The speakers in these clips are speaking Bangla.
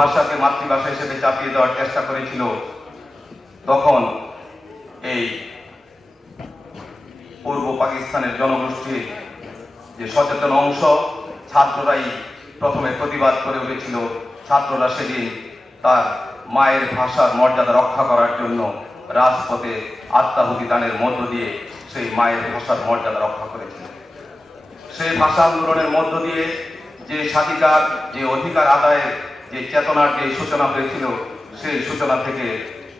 ভাষাকে মাতৃভাষা হিসেবে চাপিয়ে দেওয়ার চেষ্টা করেছিল। তখন এই পূর্ব পাকিস্তানের জনগোষ্ঠীর যে সচেতন অংশ, ছাত্ররাই প্রথমে প্রতিবাদ করে উঠেছিল। ছাত্ররা সেদিন তার মায়ের ভাষার মর্যাদা রক্ষা করার জন্য রাজপথে আত্মাহুতি দানের মধ্য দিয়ে সেই মায়ের ভাষার মর্যাদা রক্ষা করেছিল। সেই ভাষা আন্দোলনের মধ্য দিয়ে যে স্বাধিকার, যে অধিকার আদায়ের যে চেতনার যে সূচনা হয়েছিল, সেই সূচনা থেকে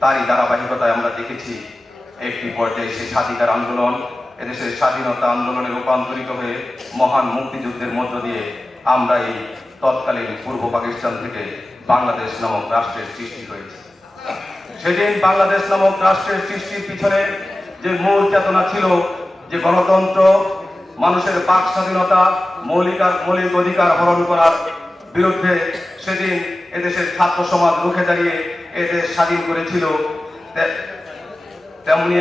তারই ধারাবাহিকতায় আমরা দেখেছি একটি পর্যায়ে সেই স্বাধিকার আন্দোলন, এদেশের স্বাধীনতা আন্দোলনে রূপান্তরিত হয়ে মহান মুক্তিযুদ্ধের মধ্য দিয়ে আমরা এই তৎকালীন পূর্ব পাকিস্তান থেকে বাংলাদেশ নামক রাষ্ট্রের সৃষ্টি হয়েছে। সেদিন বাংলাদেশ নামক রাষ্ট্রের সৃষ্টির পিছনে যে মূল চেতনা ছিল, যে গণতন্ত্র, মানুষের বাক স্বাধীনতা মৌলিক মৌলিক অধিকার হরণ করার বিরুদ্ধে সেদিন এদেশের ছাত্র সমাজ রুখে দাঁড়িয়ে এদেশ স্বাধীন করেছিল। তেমনি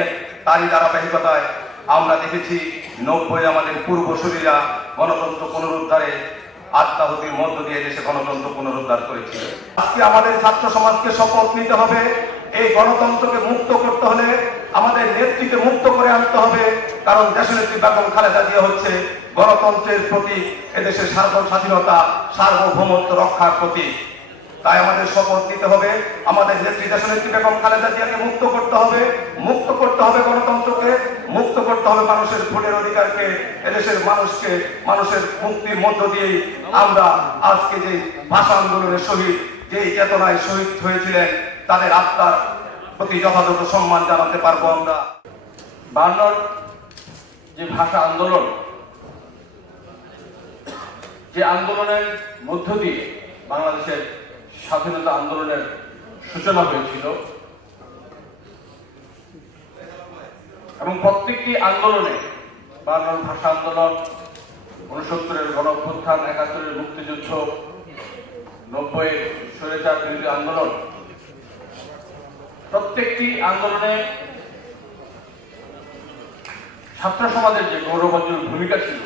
তারই ধারাবাহিকতায় আমরা দেখেছি নব্বই আমাদের পূর্বসূরীরা গণতন্ত্র পুনরুদ্ধারে আত্মাহুতির মধ্য দিয়ে দেশে গণতন্ত্র পুনরুদ্ধার করেছিল। আজকে আমাদের ছাত্র সমাজকে শপথ নিতে হবে। এই গণতন্ত্রকে মুক্ত করতে হলে আমাদের নেত্রীকে মুক্ত করে আনতে হবে, কারণ দেশনেত্রী বেগম খালেদা জিয়া হচ্ছে গণতন্ত্রের প্রতি এদেশের সার্বভৌম স্বাধীনতা সার্বভৌমত্ব রক্ষার প্রতীক। তাই আমাদের শপথ নিতে হবে, আমাদের নেত্রী দেশনেত্রী বেগম খালেদা জিয়াকে মুক্ত করতে হবে, মুক্ত করতে হবে গণতন্ত্রকে, মুক্ত করতে হবে মানুষের ভোটের অধিকারকে, এদেশের মানুষকে, মানুষের মুক্তির মধ্য দিয়েই আমরা আজকে যে ভাষা আন্দোলনের শহীদ, যে চেতনায় শহীদ হয়েছিলেন, তাদের আত্মার প্রতি যথাযথ সম্মান জানাতে পারব আমরা। বায়ান্নর যে ভাষা আন্দোলন, যে আন্দোলনের মধ্য দিয়ে বাংলাদেশের স্বাধীনতা আন্দোলনের সূচনা হয়েছিল, এবং প্রত্যেকটি আন্দোলনে বায়ান্নর ভাষা আন্দোলন উনসত্তরের গণ অভ্যুত্থান একাত্তরের মুক্তিযুদ্ধ নব্বই স্বৈরাচার বিরোধী আন্দোলন প্রত্যেকটি আন্দোলনে ছাত্র সমাজের যে গৌরবোজ্জ্বল ভূমিকা ছিল,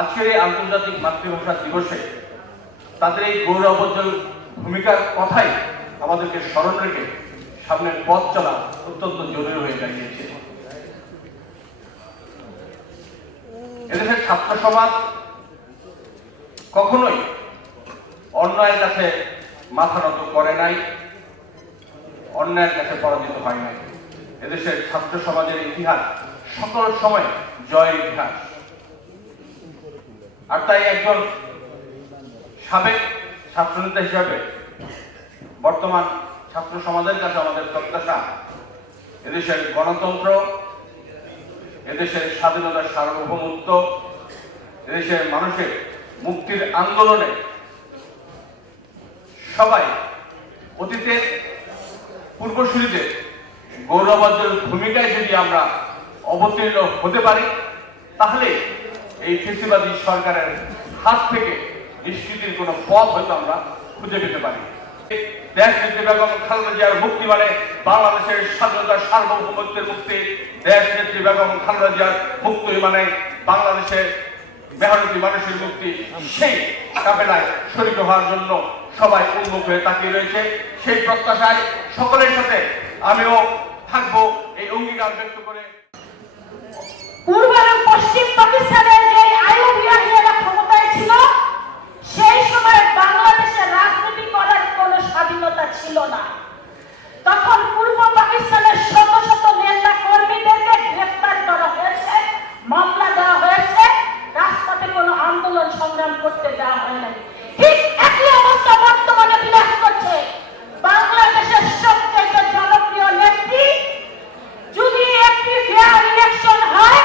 আজকের এই আন্তর্জাতিক মাতৃভাষা দিবসে তাদের এই গৌরবোজ্জ্বল ভূমিকার কথাই আমাদেরকে স্মরণ রেখে সামনের পথ চলা অত্যন্ত জরুরি হয়ে দাঁড়িয়েছে। এদেশের ছাত্র সমাজ কখনোই অন্যায়ের কাছে মাথা নত করে নাই, অন্যায়ের কাছে পরাজিত হয় নাই। এদেশের ছাত্র সমাজের ইতিহাস সকল সময় জয়ের ইতিহাস। আর তাই একজন সাবেক ছাত্রনেতা হিসাবে বর্তমান ছাত্র সমাজের কাছে আমাদের প্রত্যাশা, এদেশের গণতন্ত্র, এদেশের স্বাধীনতার সার্বভৌমত্ব, এদেশের মানুষের মুক্তির আন্দোলনে সবাই অতীতের পূর্বসূরিদের গৌরবোজ্জ্বল ভূমিকায় যদি আমরা অবতীর্ণ হতে পারি, তাহলে এই ফেসিবাদী সরকারের হাত থেকে নিষ্কৃতির কোনো পথ হয়তো আমরা খুঁজে পেতে পারি। দেশ নেত্রী বেগম খালেদা জিয়ার মুক্তি মানে বাংলাদেশের স্বাধীনতার সার্বভৌমত্বের মুক্তি। দেশ নেত্রী বেগম খালেদা জিয়ার মুক্তি মানে বাংলাদেশের মেহনতি মানুষের মুক্তি। সেই কাপেলায় শরীর হওয়ার জন্য সবাই উন্মুখ হয়ে তাকিয়ে রয়েছে। সেই প্রত্যাশায় সকলের সাথে আমিও থাকব। এই অঙ্গীকার ব্যক্ত করে পূর্ব এবং পশ্চিম পাকিস্তানের যে আইউবিআইয়েরা ক্ষমতায় ছিল, সেই সময় বাংলাদেশের রাজনীতি করার কোনো স্বাধীনতা ছিল না। তখন পূর্ব পাকিস্তানের শত শত নেতা কর্মীদেরকে গ্রেফতার করা হয়েছে, মামলা দেওয়া হয়েছে। রাজপথে কোনো আন্দোলন সংগ্রাম করতে দেওয়া হয় নাই। একই বর্তমানে বিরাজ করছে বাংলাদেশের সবচেয়ে জনপ্রিয় নেত্রী যদি একটি ফেয়ার ইলেকশন হয়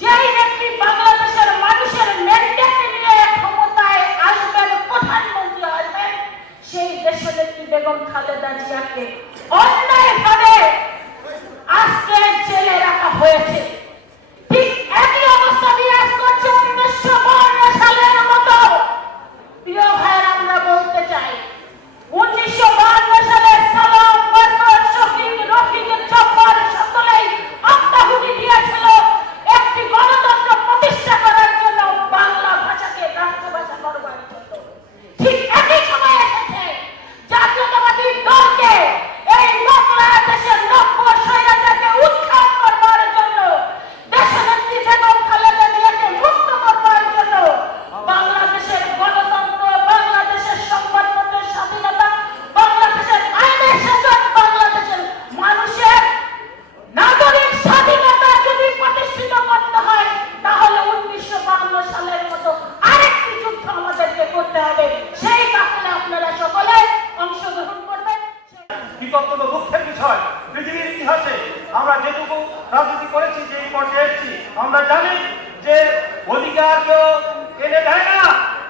যেই ব্যক্তি বাংলাদেশের মানুষের ম্যান্ডেট নিয়ে ক্ষমতায় আসবেন প্রধানমন্ত্রী আসবেন সেই দেশনেত্রী বেগম খালেদা জিয়াকে অন্যায়ভাবে আজকে জেলে রাখা হয়েছে ঠিক একই অবস্থা বিরাজ করছে উনিশশো বান্ন সালের মতো প্রিয় ভাইয়ের আমরা বলতে চাই উনিশশো বান্ন সালে সালাম বরকত শফিক রফিক জব্বার সকলেই আত্মাহুতি দিয়েছিল একটি গণতন্ত্র প্রতিষ্ঠা করার জন্য বাংলা ভাষাকে রাষ্ট্রভাষা করবার জন্য যেহেতু রাজনীতি করেছি যে এই পর্যায়ে এসেছি আমরা জানি যে অধিকার কেউ এনে দেয় না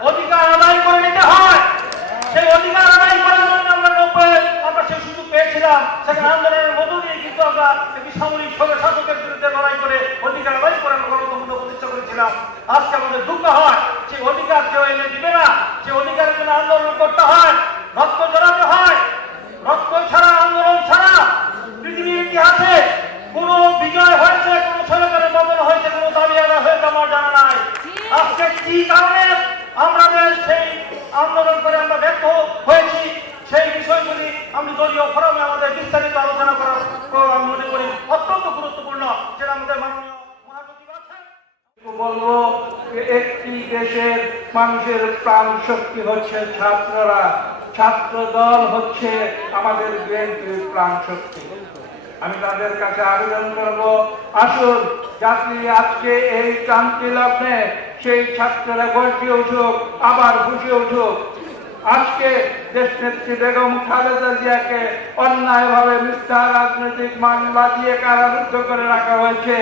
অধিকার আদায় করে নিতে হয় সেই অধিকার আদায় করার জন্য আমরা নব্বই আমরা সেই সুযোগ পেয়েছিলাম সেখানে আন্দোলনের মধ্য দিয়ে কিন্তু আমরা সামরিক শাসকের বিরুদ্ধে লড়াই করে অধিকার আদায় করে আমরা গণতন্ত্র প্রতিষ্ঠা করেছিলাম। আজকে আমাদের দুঃখ হয়, সেই অধিকার কেউ এনে দিবে না, সেই অধিকারের জন্য আন্দোলন করতে হয়, রক্ত জড়াতে হয়। রক্ত ছাড়া, আন্দোলন ছাড়া পৃথিবীর ইতিহাসে কোন বিজয় হয়েছে, কোন সরকারের বদল হয়েছে, কোন দাবি আদায় হয়েছে আমার জানা নাই। আজকে কি কারণে আমাদের সেই আন্দোলন করে আমরা ব্যর্থ আমি দলীয় ফোরামে আমাদের বিস্তারিত আলোচনা করার আমি মনে করি। অত্যন্ত গুরুত্বপূর্ণ, যেটা আমাদের মাননীয় বলব একটি দেশের মানুষের প্রাণ শক্তি হচ্ছে ছাত্ররা। ছাত্র দল হচ্ছে আমাদের বিএনপির প্রাণ শক্তি। আমি তাদের কাছে আবেদন করব, আসুন যাত্রী আজকে এই ক্রান্তি লগ্নে সেই ছাত্ররা গর্জে উঠুক, আবার ফুসে উঠুক। আজকে দেশ নেত্রী বেগম খালেদা জিয়াকে মিথ্যা রাজনৈতিক মান বাজিয়ে কারারুদ্ধ করে রাখা হয়েছে।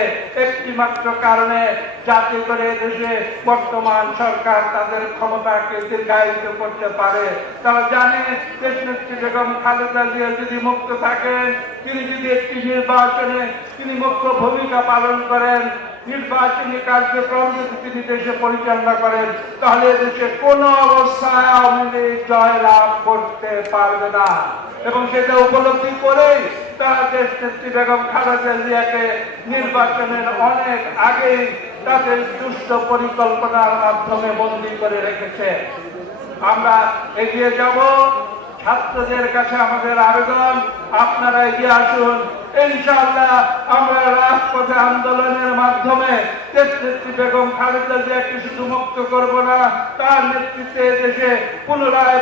একটি মাত্র কারণে করে দেশে বর্তমান সরকার তাদের ক্ষমতাকে দীর্ঘায়িত করতে পারে। তারা জানে দেশ নেত্রী বেগম খালেদা জিয়া যদি মুক্ত থাকেন, তিনি যদি একটি নির্বাচনে তিনি মুখ্য ভূমিকা পালন করেন, নির্বাচনী কার্যক্রম যদি তিনি দেশে পরিচালনা করেন, তাহলে দেশে কোন অবস্থায় আওয়ামী লীগ জয়লাভ করতে পারবে না। এবং সেটা উপলব্ধি করেই তারা দেশ বেগম খালেদা জিয়াকে নির্বাচনের অনেক আগেই তাদের দুষ্ট পরিকল্পনার মাধ্যমে বন্দী করে রেখেছে। আমরা এগিয়ে যাব। ছাত্রদের কাছে আমাদের আবেদন, আপনারা এগিয়ে আসুন। তার নেতৃত্বে পুনরায়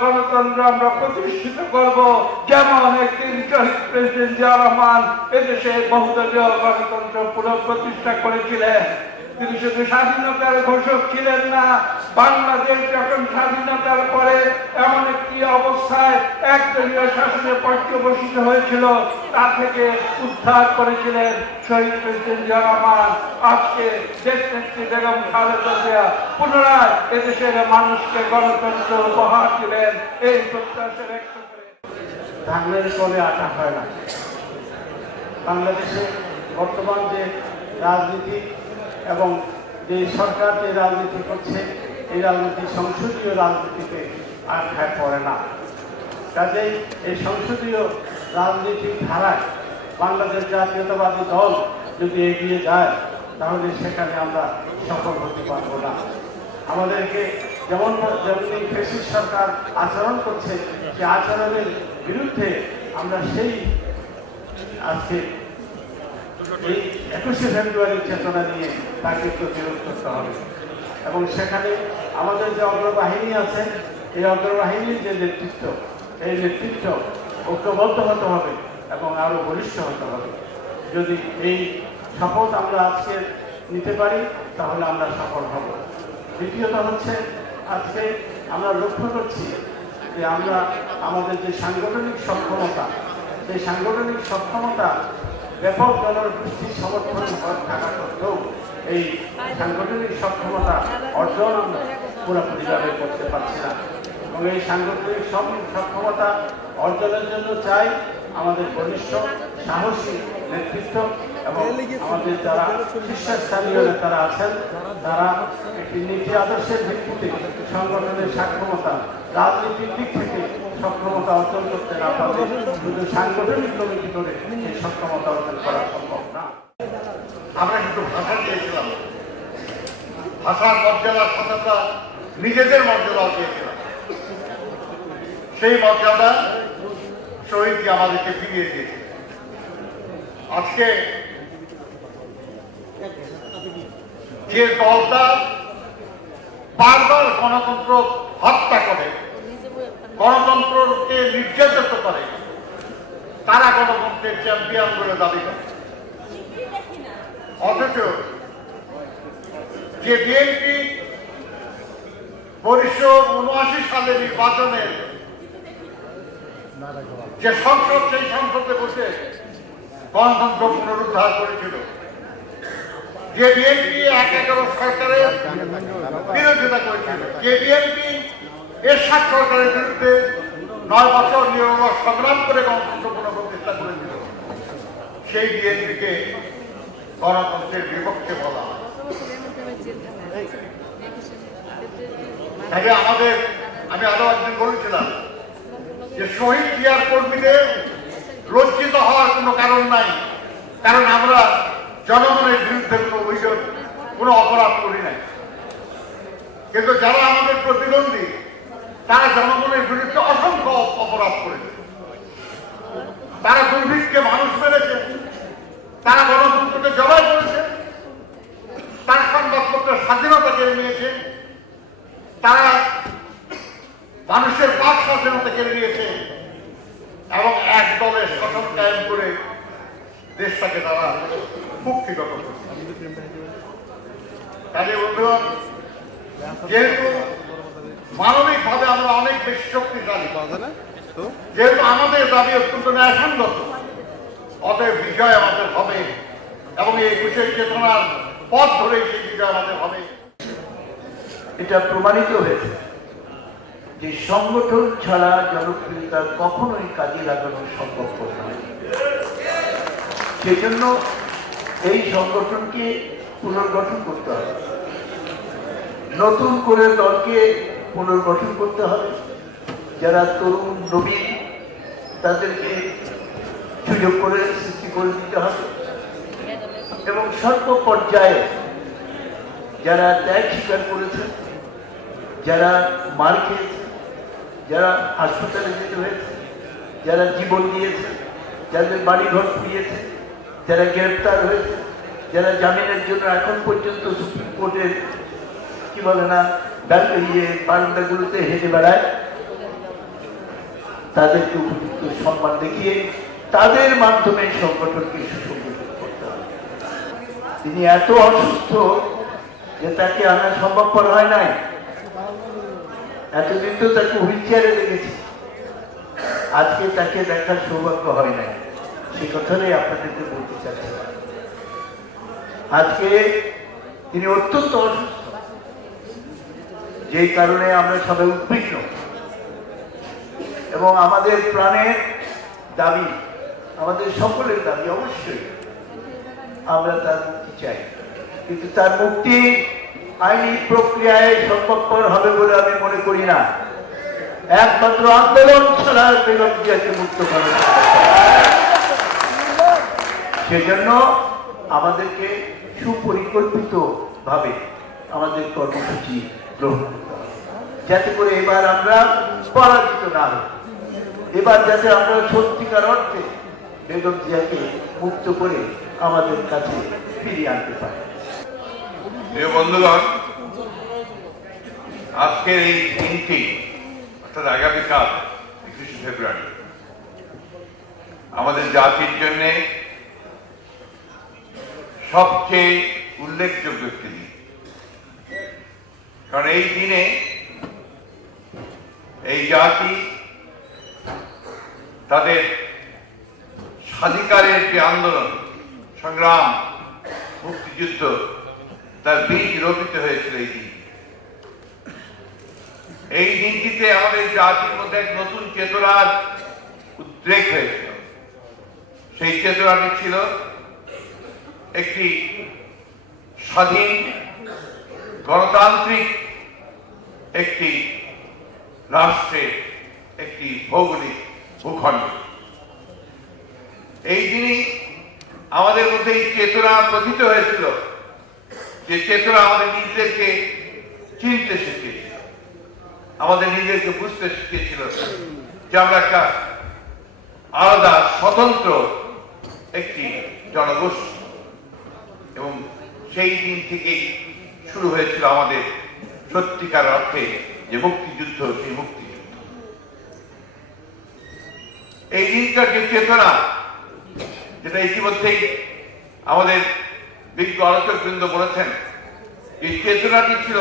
গণতন্ত্র আমরা প্রতিষ্ঠিত করব। যেমন একদিন শহীদ প্রেসিডেন্ট জিয়া এদেশে বহুদলীয় গণতন্ত্র পুনঃপ্রতিষ্ঠা করেছিলেন। তিনি শুধু স্বাধীনতার ঘোষক ছিলেন না। বাংলাদেশ যখন স্বাধীনতার পরে এমন একটি অবস্থায় একদলীয় শাসনে পর্যবসিত হয়েছিল, তা থেকে উদ্ধার করেছিলেন শহীদ প্রেসিডেন্ট জিয়া আজকে দেশ নেত্রী বেগম খালেদা জিয়া পুনরায় এদেশের মানুষকে গণতন্ত্র উপহার দিলেন। এই প্রত্যাশা ব্যক্ত করে ধানের কলে আটা হয় না। বাংলাদেশে বর্তমান যে রাজনীতি এবং যে সরকার যে রাজনীতি করছে, এই রাজনীতি সংসদীয় রাজনীতিতে আর খায় পড়ে না। কাজেই এই সংসদীয় রাজনীতির ধারায় বাংলাদেশ জাতীয়তাবাদী দল যদি এগিয়ে যায়, তাহলে সেখানে আমরা সফল হতে পারব না। আমাদেরকে যেমন যেমনি ফেসিস সরকার আচরণ করছে, সে আচরণের বিরুদ্ধে আমরা সেই আজকে এই একুশে ফেব্রুয়ারি চেতনা নিয়ে তাকে প্রতিরোধ করতে হবে। এবং সেখানে আমাদের যে অগ্রবাহিনী আছে, এই অগ্রবাহিনীর যে নেতৃত্ব, এই নেতৃত্ব ঐক্যবদ্ধ হতে হবে এবং আরও বলিষ্ঠ হতে হবে। যদি এই শপথ আমরা আজকে নিতে পারি, তাহলে আমরা সফল হব। দ্বিতীয়ত হচ্ছে, আজকে আমরা লক্ষ্য করছি যে আমরা আমাদের যে সাংগঠনিক সক্ষমতা, সেই সাংগঠনিক সক্ষমতা ব্যাপক জনগোষ্ঠীর সমর্থন থাকা সত্ত্বেও এই সাংগঠনিক সক্ষমতা অর্জন পুরোপুরিভাবে করতে পারছি না। এবং এই সাংগঠনিক সক্ষমতা অর্জনের জন্য চাই আমাদের ঘনিষ্ঠ, সাহসী নেতৃত্ব এবং আমাদের যারা শীর্ষস্থানীয় নেতারা আছেন, তারা একটি নীতি আদর্শের ভিত্তিতে সংগঠনের সক্ষমতা, রাজনীতির দিক থেকে সক্ষমতা অর্জন করতে না পারলে শুধু সাংগঠনিক কমিটি করে সক্ষমতা অর্জন করা সম্ভব না। আমরা কিন্তু ভাষার মর্যাদার সাথে আমরা নিজেদের মর্যাদাও চেয়েছিলাম সেই মর্যাদা শহীদকে আমাদেরকে ফিরিয়ে দিয়েছে। আজকে যে দলটা বারবার গণতন্ত্র হত্যা করে, গণতন্ত্রকে নির্যাতিত করে, তারা গণতন্ত্রের চ্যাম্পিয়ন বলে দাবি করে। অথচ যে বিএনপি উনিশশো উনআশি সালে নির্বাচনে যে সংসদ, সেই সংসদে বসে গণতন্ত্র পুনরুদ্ধার করেছিল। যে বিএনপি এক এগারো সরকারের বিরোধিতা করেছিল। যে বিএনপি এরশাদ সরকারের বিরুদ্ধে নয় বছর নিরলস সংগ্রাম করে গণতন্ত্র পুনঃপ্রতিষ্ঠা করেছিল। সেই বিএনপিকে গণতন্ত্রের বিপক্ষে বলা হয়। তাই আমাদের, আমি আরও একদিন বলেছিলাম যে শহীদ জিয়ার কর্মীদের লজ্জিত হওয়ার কোনো কারণ নাই। কারণ আমরা জনগণের বিরুদ্ধে কোনো অভিযোগ, কোনো অপরাধ করি নাই। কিন্তু যারা আমাদের প্রতিদ্বন্দ্বী তারা জনগণের বিরুদ্ধে অসংখ্য অপরাধ করেছে। তারা দুর্ভিক্ষে মানুষ মেরেছে। তারা গণতন্ত্রকে জবাই করেছে। তারা সংবাদপত্রের স্বাধীনতা কেড়ে নিয়েছে, তারা মানুষের বাক স্বাধীনতা কেড়ে নিয়েছে, এবং এক দলের শাসন কায়েম করে দেশটাকে তারা মুক্তিগত করছে। কাজে বন্ধুগণ যেহেতু মানবিক ভাবে আমরা অনেক বেশি শক্তিশালী, যেহেতু আমাদের দাবি অত্যন্ত ন্যায়সঙ্গত, অতএব বিজয় আমাদের হবে, এবং এই একুশের চেতনার পথ আমাদের হবে। এটা প্রমাণিত হয়েছে যে সংগঠন ছাড়া জনপ্রিয়তা কখনোই কাজে লাগানো সম্ভব নয়। সেজন্য এই সংগঠনকে পুনর্গঠন করতে হবে। নতুন করে দলকে পুনর্গঠন করতে হবে। যারা তরুণ নবীন তাদেরকে সুযোগ করে সৃষ্টি করে দিতে হবে। এবং সর্ব পর্যায়ে যারা ত্যাগ স্বীকার করেছেন, যারা মার খেয়েছে যারা হাসপাতালে যেতে হয়েছে, যারা জীবন দিয়েছে যাদের বাড়িঘর পুড়িয়েছে, যারা গ্রেপ্তার হয়েছে, যারা জামিনের জন্য এখন পর্যন্ত সুপ্রিম কোর্টের কি বলে না ইয়ে বারান্দাগুলোতে হেঁটে বেড়ায়, তাদেরকে উপযুক্ত সম্মান দেখিয়ে তাদের মাধ্যমে সংগঠনকে হবে তিনি এত অসুস্থ যে তাকে আনা সম্ভবপর হয় নাই। এতদিন তো তাকে হুইল চেয়ারে লেগেছে আজকে তাকে দেখার সৌভাগ্য হয় নাই। সে কথাটাই আপনাদেরকে বলতে চাচ্ছি। আজকে তিনি অত্যন্ত অসুস্থ। যেই কারণে আমরা সবাই উদ্বিগ্ন। এবং আমাদের প্রাণের দাবি, আমাদের সকলের দাবি অবশ্যই আমরা তার চাই। কিন্তু তার মুক্তি আইনি প্রক্রিয়ায় সম্ভবপর হবে বলে আমি মনে করি না। একমাত্র আন্দোলন ছাড়া বেগম জিয়াকে মুক্ত করা সেজন্য আমাদেরকে সুপরিকল্পিত ভাবে আমাদের কর্মসূচি গ্রহণ যাতে করে এবার আমরা পরাজিত না হই। এবার যাতে আমরা সত্যিকার অর্থে বেগম জিয়াকে মুক্ত করে আমাদের কাছে ফিরিয়ে আনতে পারি। বন্ধুগণ, আজকের এই দিনটি, অর্থাৎ আগামীকাল একুশে ফেব্রুয়ারি, আমাদের জাতির জন্য সবচেয়ে উল্লেখযোগ্য একটি দিন। কারণ এই দিনে এই জাতি তাদের স্বাধিকারের যে আন্দোলন, সংগ্রাম, মুক্তিযুদ্ধ, তার বীজ রোপিত হয়েছিল এই দিন এই দিনটিতে আমাদের জাতির মধ্যে এক নতুন চেতনার উদ্রেক হয়েছিল। সেই চেতনাটি ছিল একটি স্বাধীন, গণতান্ত্রিক একটি রাষ্ট্রের একটি ভৌগোলিক ভূখণ্ড। এই দিনই আমাদের মধ্যে এই চেতনা প্রথিত হয়েছিল যে চেতনা আমাদের নিজেদেরকে চিনতে শিখিয়েছিল। আমাদের নিজেদেরকে বুঝতে শিখিয়েছিল যে আমরা একটা আলাদা, স্বতন্ত্র একটি জনগোষ্ঠী। এবং সেই দিন থেকেই শুরু হয়েছিল আমাদের সত্যিকার অর্থে যে মুক্তিযুদ্ধ, সেই মুক্তিযুদ্ধ। এই দিনটার যে চেতনা যেটা ইতিমধ্যেই আমাদের বিজ্ঞ আলোচক বৃন্দ বলেছেন এই চেতনাটি ছিল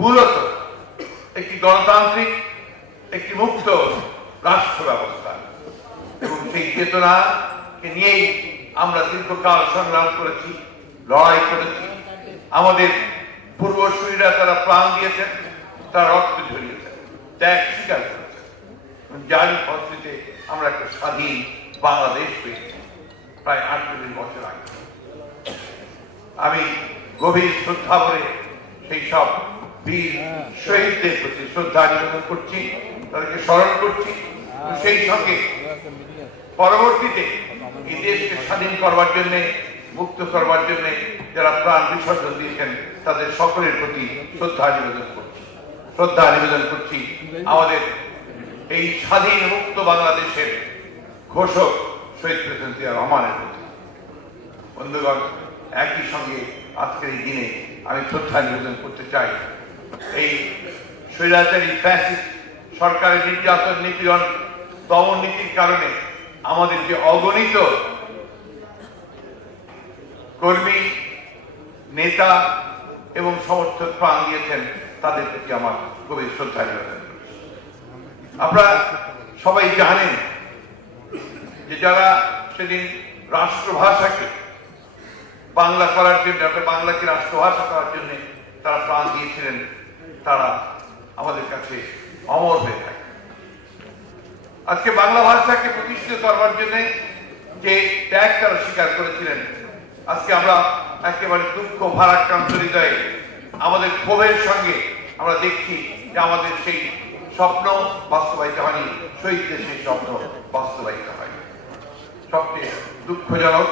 মূলত একটি গণতান্ত্রিক, একটি মুক্ত রাষ্ট্র ব্যবস্থা। এবং সেই চেতনা কে নিয়েই আমরা দীর্ঘকাল সংগ্রাম করেছি, লড়াই করেছি। আমাদের পূর্বসূরীরা তারা প্রাণ দিয়েছেন, তারা রক্ত ঝরিয়েছেন, ত্যাগ স্বীকার করেছেন। যারই ফলশ্রুতিতে আমরা একটা স্বাধীন বাংলাদেশ পেয়েছি। প্রায় আটচল্লিশ বছর আগে আমি গভীর শ্রদ্ধা করে সেই সব বীর শহীদদের প্রতি শ্রদ্ধা নিবেদন করছি, তাদেরকে স্মরণ করছি। সেই সঙ্গে পরবর্তীতে এই দেশকে স্বাধীন করবার জন্য, মুক্ত করবার জন্য যারা প্রাণ বিসর্জন দিয়েছেন, তাদের সকলের প্রতি শ্রদ্ধা নিবেদন করছি। শ্রদ্ধা নিবেদন করছি আমাদের এই স্বাধীন মুক্ত বাংলাদেশের ঘোষক শহীদ প্রেসিডেন্ট জিয়া রহমানের প্রতি বন্ধুগণ, একই সঙ্গে আজকের এই দিনে আমি শ্রদ্ধা নিবেদন করতে চাই এই স্বৈরাচারী ফ্যাসিস্ট সরকারের নির্যাতন নিপীড়ন, দমন নীতির কারণে আমাদের যে অগণিত কর্মী, নেতা এবং সমর্থক প্রাণ দিয়েছেন তাদের প্রতি আমার গভীর শ্রদ্ধা নিবেদন। আপনারা সবাই জানেন যে যারা সেদিন রাষ্ট্রভাষাকে বাংলা করার জন্য অর্থাৎ বাংলাকে রাষ্ট্রভাষা করার জন্য তারা প্রাণ দিয়েছিলেন, তারা আমাদের কাছে অমর হয়ে থাকে। আজকে বাংলা ভাষাকে প্রতিষ্ঠিত করবার জন্য যে ত্যাগ তারা স্বীকার করেছিলেন, আজকে আমরা একেবারে দুঃখ, ভারাক্রান্ত হৃদয়ে আমাদের ক্ষোভের সঙ্গে আমরা দেখছি যে আমাদের সেই স্বপ্ন বাস্তবায়িত হয়নি, শহীদদের সেই স্বপ্ন বাস্তবায়িত হয়নি। সবচেয়ে দুঃখজনক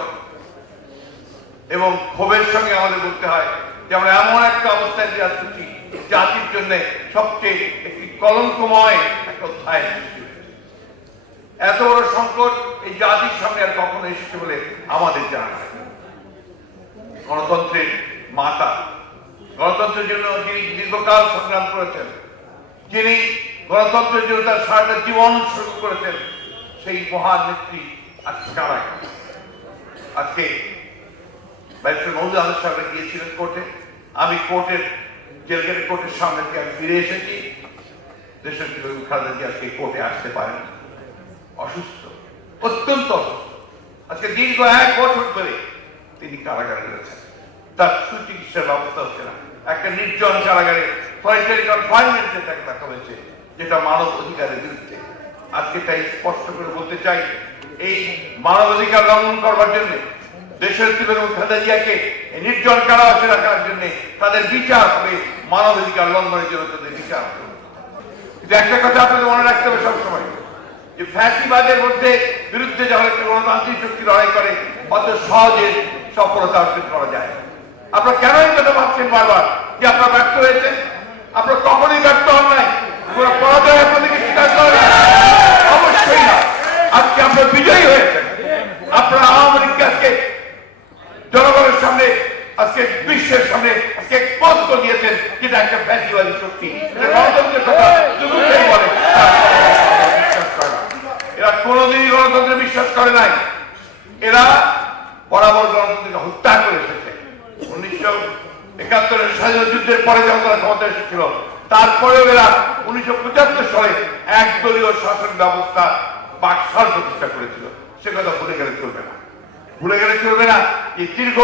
এবং ক্ষোভের সঙ্গে আমাদের বলতে হয় যে আমরা এমন একটা অবস্থায় বিরাজ করছি জাতির জন্য সবচেয়ে একটি কলঙ্কময় একটা অধ্যায় এত বড় সংকট এই জাতির সামনে আর কখনো এসেছে বলে আমাদের জানা গণতন্ত্রের মাতা, গণতন্ত্রের জন্য যিনি দীর্ঘকাল সংগ্রাম করেছেন, যিনি গণতন্ত্রের জন্য তার সারাটা জীবন শুরু করেছেন, সেই মহান নেত্রী আজকে কারায় আজকে ব্যারিস্টার মহুদ আহমেদ সাহেব গিয়েছিলেন কোর্টে। আমি কোর্টের জেলগেটের কোর্টের সামনে থেকে আমি ফিরে এসেছি। দেশের খালেদা জিয়া আজকে কোর্টে আসতে পারেন। অসুস্থ, অত্যন্ত আজকে দীর্ঘ এক বছর ধরে তিনি কারাগারে রয়েছেন। তার সুচিকিৎসার ব্যবস্থা হচ্ছে না। একটা নির্জন কারাগারে সরকারি কনফাইনমেন্টে তাকে রাখা হয়েছে, যেটা মানব অধিকারের বিরুদ্ধে। আজকে তাই স্পষ্ট করে বলতে চাই এই মানব অধিকার লঙ্ঘন করবার জন্য, দেশের জিয়াকে নির্জন কারাবাসে রাখার জন্য তাদের বিচার হবে মানব অধিকার লঙ্ঘনের জন্য তাদের বিচার হবে। একটা কথা আপনাদের মনে রাখতে হবে সবসময়, যে ফ্যাসিবাদের মধ্যে বিরুদ্ধে একটি গণতান্ত্রিক শক্তি লড়াই করে, অত সহজে সফলতা অর্জন করা যায়। আপনারা কেন এই কথা ভাবছেন বারবার? যে আপনারা ব্যর্থ হয়েছেন? আপনারা কখনোই ব্যর্থ হন নাই? কোনো পরাজয় আপনাদেরকে স্বীকার করেন আজকে আপনারা বিজয়ী হয়েছেন। আপনারা আওয়ামী লীগকে আজকে জনগণের সামনে, আজকে বিশ্বের সামনে, আজকে করে দিয়েছেন যেটা একটা ফ্যাসিবাদী শক্তি। গণতন্ত্রের। এরা কোনোদিনই গণতন্ত্রে বিশ্বাস করে নাই। এরা বরাবর গণতন্ত্রকে হত্যা করে এসেছে। উনিশশো একাত্তরের স্বাধীনতা যুদ্ধের পরে যখন তারা ক্ষমতা এসেছিল, তারপরেও এরা উনিশশো পঁচাত্তর সালে একদলীয় শাসন ব্যবস্থা বাকশাল প্রতিষ্ঠা করেছিল। সে কথা ভুলে গেলে চলবে না। ভুলে গেলে চলবে না যে দীর্ঘ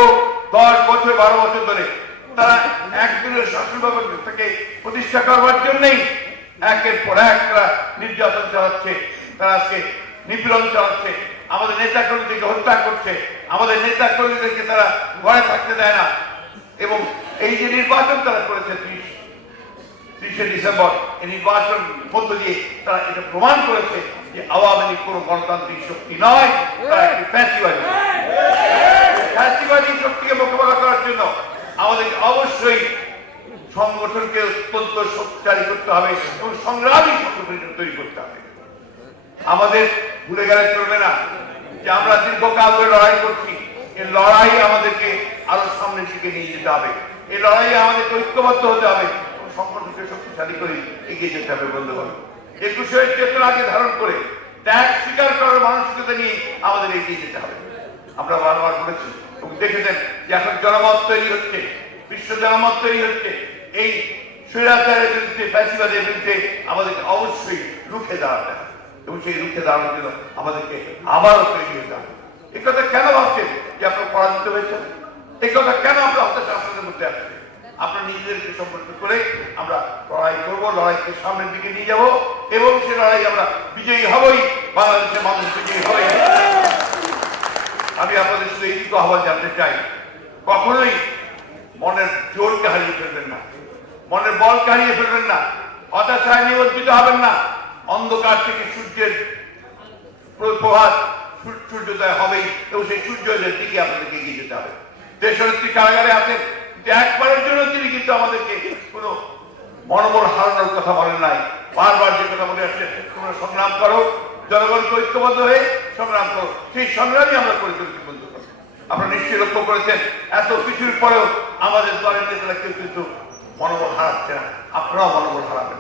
দশ বছর, বারো বছর ধরে তারা একদিনের শাসন থেকে প্রতিষ্ঠা করবার জন্যই একের পর এক তারা নির্যাতন চালাচ্ছে, তারা আজকে নিপীড়ন চালাচ্ছে। আমাদের নেতা কর্মীদেরকে হত্যা করছে। আমাদের নেতা কর্মীদেরকে তারা ঘরে থাকতে দেয় না। এবং এই যে নির্বাচন তারা করেছে ত্রিশে ডিসেম্বর, এই নির্বাচন মধ্য দিয়ে তারা এটা প্রমাণ করেছে যে আওয়ামী লীগ কোনো গণতান্ত্রিক শক্তি নয় শক্তিকে মোকাবেলা করার জন্য আমাদেরকে অবশ্যই সংগঠনকে অত্যন্ত শক্তিশালী করতে হবে এবং সংগ্রামী সংগঠন তৈরি করতে হবে। আমাদের ভুলে গেলে চলবে না যে আমরা দীর্ঘকাল ধরে লড়াই করছি। এই লড়াই আমাদেরকে আরও সামনের দিকে নিয়ে যেতে হবে। এই লড়াই আমাদেরকে ঐক্যবদ্ধ হতে হবে সংগঠনকে শক্তিশালী করে এগিয়ে যেতে হবে, বন্ধুগণ। একুশে চেতনাকে ধারণ করে ত্যাগ স্বীকার করার মানসিকতা নিয়ে আমাদের এগিয়ে যেতে হবে। আমরা বারবার বলেছি দেখেছেন যে এখন জনমত তৈরি হচ্ছে, বিশ্ব জনমত তৈরি হচ্ছে। এই স্বৈরাচারের বিরুদ্ধে, ফ্যাসিবাদের বিরুদ্ধে আমাদেরকে অবশ্যই রুখে দাঁড়াতে হবে, এবং সেই রুখে দাঁড়ানোর জন্য আমাদেরকে আবারও তৈরি হতে হবে। এই কথা কেন ভাবছেন যে আপনারা পরাজিত হয়েছেন? কথা কেন আমরা হতাশা আপনাদের মধ্যে আসছে আমরা নিজেদেরকে সম্পর্ক করে আমরা লড়াই করব, লড়াইকে সামনের দিকে নিয়ে যাব এবং সে লড়াই আমরা বিজয়ী হবই, বাংলাদেশের মানুষ বিজয়ী হবে আমি আপনাদের শুধু এইটুকু আহ্বান জানতে চাই, কখনোই মনের জোরকে হারিয়ে ফেলবেন না। মনের বলকে হারিয়ে ফেলবেন না। হতাশায় নিবঞ্চিত হবেন না। অন্ধকার থেকে সূর্যের প্রভাত সূর- সূর্যোদয় হবেই এবং সেই সূর্যোদয়ের দিকে আপনাদেরকে এগিয়ে যেতে হবে। দেশনেত্রী কারাগারে আছেন কিন্তু একবারের জন্য তিনি কিন্তু আমাদেরকে কোনো মনোবল হারানোর কথা বলেন নাই। বারবার যে কথা বলে আসছেন, তোমরা সংগ্রাম করো জনগণকে ঐক্যবদ্ধ হয়ে সংগ্রাম করো, সেই সংগ্রামই আমরা করে বন্ধু। আপনারা নিশ্চয়ই লক্ষ্য করেছেন, এত কিছুর পরেও আমাদের দলের নেতারা কেউ কিন্তু মনোবল হারাচ্ছে না। আপনারাও মনোবল হারাবেন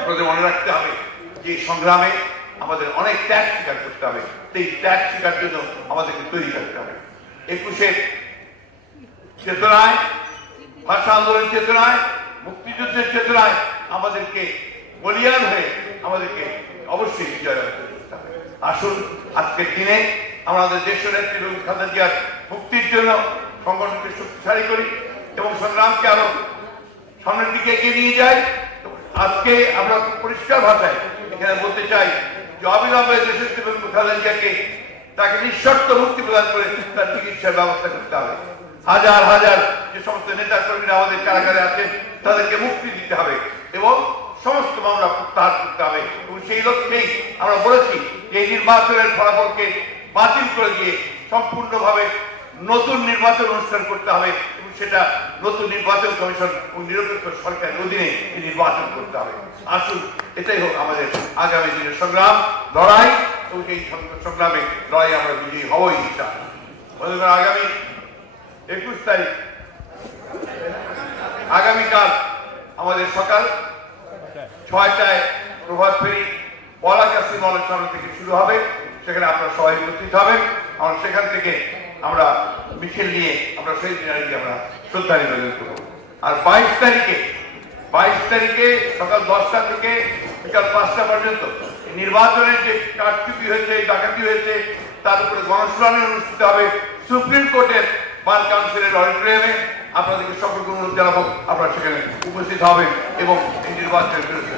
আপনাদের মনে রাখতে হবে যে সংগ্রামে আমাদের অনেক ত্যাগ স্বীকার করতে হবে। সেই ত্যাগ স্বীকার জন্য আমাদেরকে তৈরি থাকতে হবে। একুশের চেতনায়, ভাষা আন্দোলনের চেতনায়, মুক্তিযুদ্ধের চেতনায় আমাদেরকে বলিয়ান হয়ে আমাদেরকে অবশ্যই বিজয় আসুন, আজকের দিনে আমাদের দেশ নেত্রী বেগম খালেদা জিয়ার মুক্তির জন্য সংগঠনকে শক্তিশালী করি এবং সংগ্রামকে আরও সামনের দিকে এগিয়ে নিয়ে যাই। আজকে আমরা পরিষ্কার ভাষায় এখানে বলতে চাই যে অবিলম্বে দেশের এবং খালেদা জিয়াকে তাকে নিঃশর্ত মুক্তি প্রদান করে তার চিকিৎসার ব্যবস্থা করতে হবে। হাজার হাজার যে সমস্ত নেতা কর্মীরা আমাদের কারাগারে আছেন, তাদেরকে মুক্তি দিতে হবে এবং সমস্ত মামলা প্রত্যাহার করতে হবে। এবং সেই লক্ষ্যেই আমরা বলেছি যে এই নির্বাচনের ফলাফলকে বাতিল করে দিয়ে সম্পূর্ণভাবে নতুন নির্বাচন অনুষ্ঠান করতে হবে এবং সেটা নতুন নির্বাচন কমিশন ও নিরপেক্ষ সরকারের অধীনে নির্বাচন করতে হবে। আসুন, এটাই হোক আমাদের আগামী দিনের সংগ্রাম, লড়াই, এবং এই সং- সংগ্রামে লড়াই আমরা বিজয়ী হবই ইচ্ছা আগামী একুশ তারিখ। আগামীকাল আমাদের সকাল ছয়টায় প্রভাত ফেরি বলাকাশি মলের সামনে থেকে শুরু হবে। সেখানে আপনারা সবাই উপস্থিত হবেন। আমরা সেখান থেকে আমরা মিছিল নিয়ে আমরা সেই দিনারিকে আমরা শ্রদ্ধা নিবেদন করব। আর বাইশ তারিখে বাইশ তারিখে সকাল দশটা থেকে বিকাল পাঁচটা পর্যন্ত নির্বাচনের যে কারচুপি হয়েছে, ডাকাতি হয়েছে, তার উপরে গণশুনানি অনুষ্ঠিত হবে। সুপ্রিম কোর্টের বার কাউন্সিলের অডিটোরিয়ামে আপনাদেরকে সকলকে অনুরোধ জানাব, আপনারা সেখানে উপস্থিত হবেন এবং এই নির্বাচনের বিরুদ্ধে